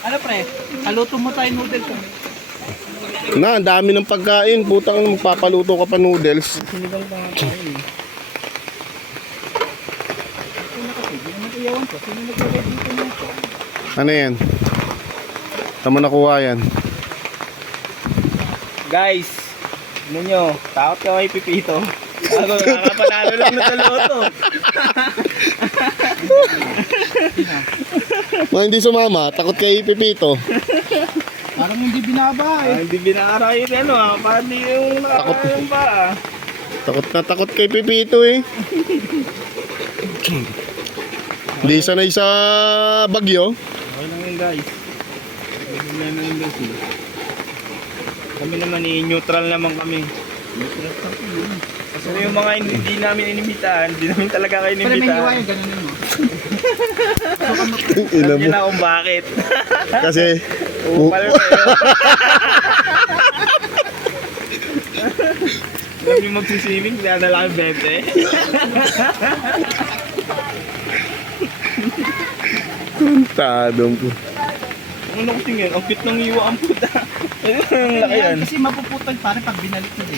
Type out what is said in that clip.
Ano pre? Haluto mo tayo noodles. Na, ang dami ng pagkain. Putang magpapaluto ka pa noodles. Sinigang pa nga tayo eh. Ano yan? Tama nakuha yan. Guys, ano nyo? Takot ka kay Pipito. Ako, nakapanalo lang na sa loto. Mga hindi sumama, takot kay Pipito. Parang hindi binaba eh. Hindi binara yun ano ah. Parang hindi yung nakakaroon ba ah. Takot na takot kay Pipito eh. Hindi sanay sa bagyo. Okay lang yun guys. Problema yun guys eh. Kami naman eh, neutral naman kami. Neutral kami yun. Kasi yung mga hindi namin inimbitahan, hindi namin talaga kayo inimbitahan. Pero may hiwa yung ganun mo. Alam niyo na kung bakit. Kasi Upal kayo. Alam niyo magsisiming, kaya na lang 20. Kuntadong ko. Ano ko tingin? Ang cute ng iwa ang puta. Ano yung laki yan? Kasi mapuputol pare pag binalik ko eh.